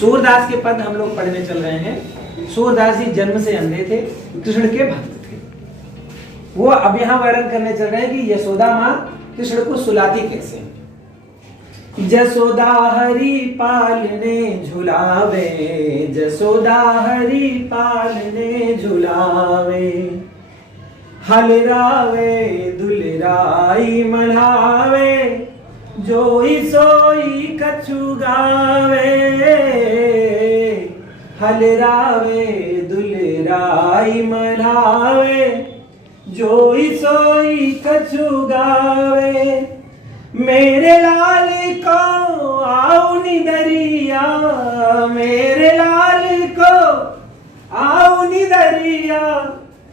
सूरदास के पद हम लोग पढ़ने चल रहे हैं। सूरदास जी जन्म से अंधे थे, कृष्ण के भक्त थे। वो अब यहाँ वर्णन करने चल रहे हैं कि यशोदा माँ कृष्ण को सुलाती कैसे। जसोदा हरि पालने झुलावे, जसोदा हरि पालने झुलावे, हलरावे दुलराई मढ़ावे, जोई सोई कछु गावे, हलरावे दुलराई मढ़ावे, जोई सोई कछु गावे। मेरे लाल को आओ निदरिया, मेरे लाल को आओ निदरिया,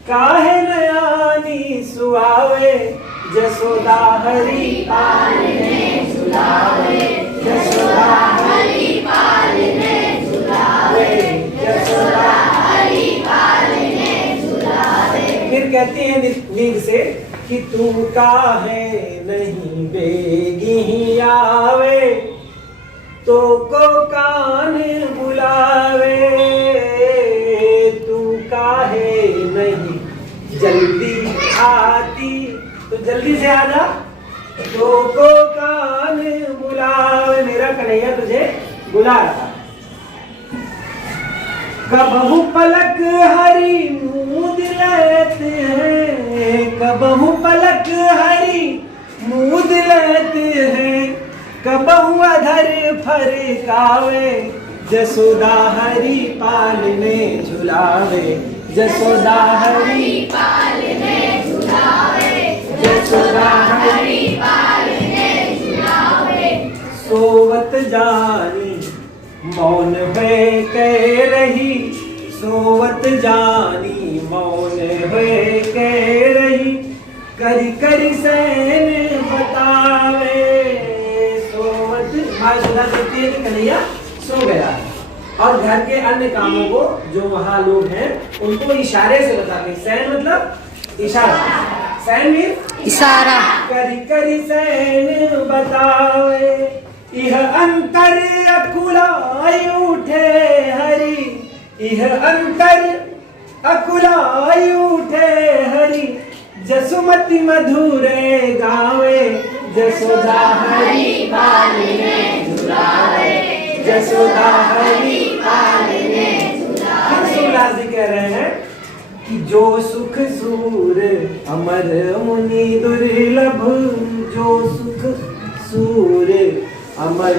काहे नयानी सुआवे, जसोदा हरि पालने झुलावे, जसोदा हरि पालने झुलावे, जसोदा हरि पालने झुलावे। फिर कहते हैं नींद से कि तू काहे नहीं बेगी आवे, तो को कान बुलावे, तू काहे नहीं जल्दी आती, तो जल्दी से आ जा, तो को कान बुलावे, मेरा कन्हैया तुझे बुला रहा। कबहू पलक हरी मूंद लेते हैं, कबहू पलक हरी मूंद लेते हैं, कबहू अधर फरकावे, जसोदा हरि पालने झुलावे, जसोदा हरि पालने झुलावे, जसोदा हरि पालने झुलावे। सोवत जानी मौन में कह रही, सोवत जानी मौन में कह रही, करी करी सैन बतावे, सोवत सुधा कहती है कि कन्हैया सो गया और घर के अन्य कामों को जो वहां लोग हैं उनको इशारे से बताते। सैन मतलब इशारा, सैन मीन इशारा। करी करी सैन बतावे, यह अंतर अकुलाई उठे हरि, यह अंतर अकुलाई उठे हरि, जसुमति मधुरे गावे, जसोदा हरि पालने झुलावे, जसोदा हरि पालने झुलावे। सूरदास जी कह रहे हैं कि जो सुख सूर अमर मुनि दुर्लभ, जो सुख सूर अमर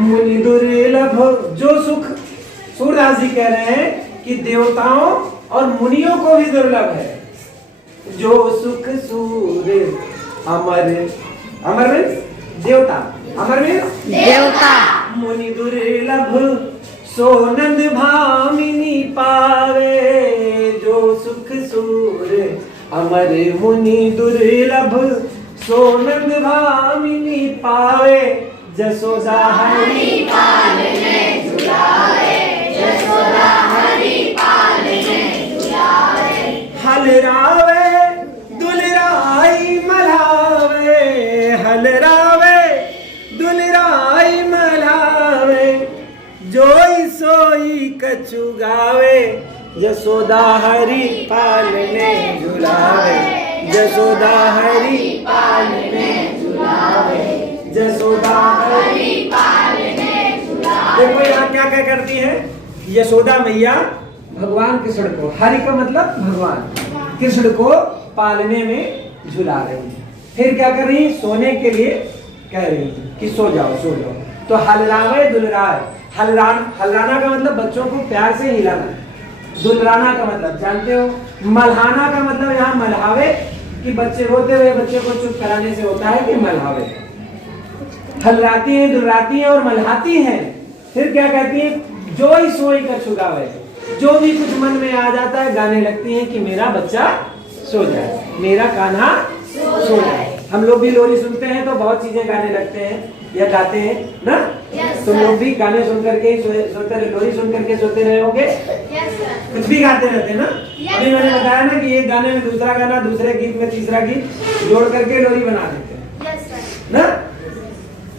मुनि दुर्लभ, जो सुख सूरदास जी कह रहे हैं कि देवताओं और मुनियों को भी दुर्लभ है। जो सुख सूर अमर, अमर मीन्स देवता, अमर मीन्स देवता, मुनि दुर्लभ, सोनंद भामिनी पावे, जो सुख सूर अमर मुनि दुर्लभ, सोनंद भामिनी पावे, जसोदा हरि पालने झुलावे, जसोदा हरि पालने झुलावे, हलरावे दुलराई मलावे, हलरावे दुलराई मलावे, जोई सोई कछु गावे, जसोदा हरि पालने झुलावे, जसोदा हरि पालने झुलावे, जसोदा हरि पालने झुलावे। देखो यहाँ क्या क्या करती है यशोदा मैया, भगवान कृष्ण को, हरि का मतलब भगवान, कृष्ण को पालने में झुला रही है। फिर क्या कर रही, सोने के लिए कह रही है कि सो जाओ सो जाओ। तो हलरावे दुलराए, हलराना का मतलब बच्चों को प्यार से हिलाना, दुलराना का मतलब जानते हो, मल्हाना का मतलब यहाँ मल्हावे कि बच्चे रोते हुए बच्चे को चुप कराने से होता है कि मल्हावे। हलराती हैं, दुलराती हैं और मल्हाती हैं। फिर क्या कहती हैं, जोई सोई कर छुगावे, जो भी कुछ मन में आ जाता है गाने लगती हैं कि मेरा बच्चा सो जाए, मेरा कान्हा सो जाए। हम लोग भी लोरी सुनते हैं तो बहुत चीजें गाने लगते हैं या गाते हैं ना। तुम लोग भी गाने सुन करके सोते, लोरी सुन करके सोते रहे होंगे, कुछ भी गाते रहते हैं ना। अभी मैंने बताया ना कि एक गाने में दूसरा गाना, दूसरे गीत में तीसरा गीत जोड़ करके लोरी बना देते हैं ना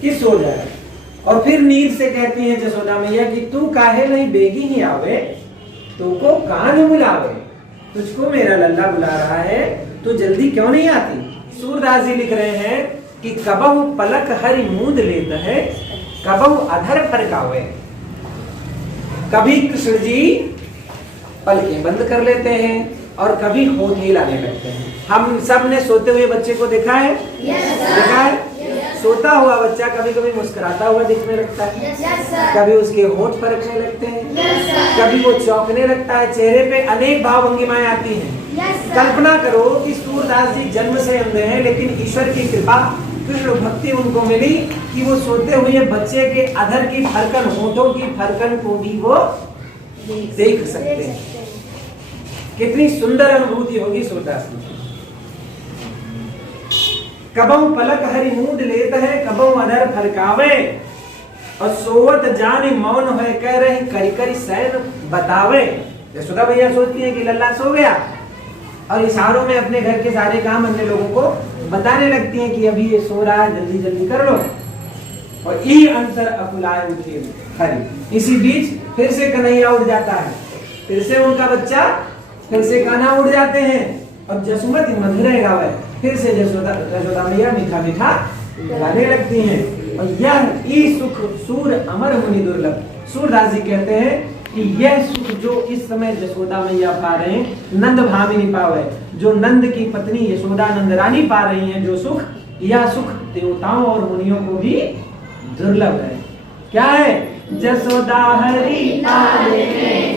कि सो जाए। और फिर नीर से कहती है जसोदा मैया कि तू काहे नहीं बेगी ही आवे, तुमको कान बुलावे, तुझको मेरा लल्ला बुला रहा है, तू जल्दी क्यों नहीं आती। सूरदास जी लिख रहे हैं कि कबहु पलक हरि मूंद लेता है, कबहु अधर फरकावे। कभी कृष्ण जी पलकें बंद कर लेते हैं और कभी होठ हिलाने लगते हैं। हम सब ने सोते हुए बच्चे को देखा है, देखा है? सोता हुआ बच्चा कभी कभी मुस्कुराता हुआ दिखने लगता है, कभी उसके होठ फरकने लगते हैं, कभी वो चौंकने लगता है, चेहरे पे अनेक भाव भंगिमाएं आती हैं। कल्पना करो कि सूरदास जी जन्म से अंधे हैं, लेकिन ईश्वर की कृपा, कृष्ण भक्ति उनको मिली कि वो सोते हुए बच्चे के अधर की फरकन, होठों की फरकन को भी वो देख सकते हैं। कितनी सुंदर अनुभूति होगी सूरदास जी। कबहु पलक हरि मूंद लेत है, कबहु अधर फरकावे, और सोवत जाने मौन है, कह रहे करी करी सैन बतावे। यशोदा भैया सोचती है कि लल्ला सो गया और इशारों में अपने घर के सारे काम अन्य लोगों को बताने लगती हैं कि अभी ये सो रहा है, जल्दी जल्दी कर लो। और ई अंतर अकुलाए उठे हरि। इसी बीच फिर से कन्हैया उड़ जाता है, फिर से उनका बच्चा, फिर से कान्हा उड़ जाते हैं और जसुमती मधुरे गावे, फिर से जसोदा मैया मीठा मीठा गाने लगती हैं। और यह ई सुख सूर अमर मुनि दुर्लभ। सूरदास जी कहते हैं कि यह सुख जो इस समय जसोदा मैया पा रहे हैं, नंद भामिनी पावे, जो नंद की पत्नी यशोदा नंद रानी पा रही हैं जो सुख, यह सुख देवताओं और मुनियों को भी दुर्लभ है। क्या है? जसोदा हरि पाले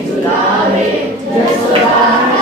दुलारे, जसोदा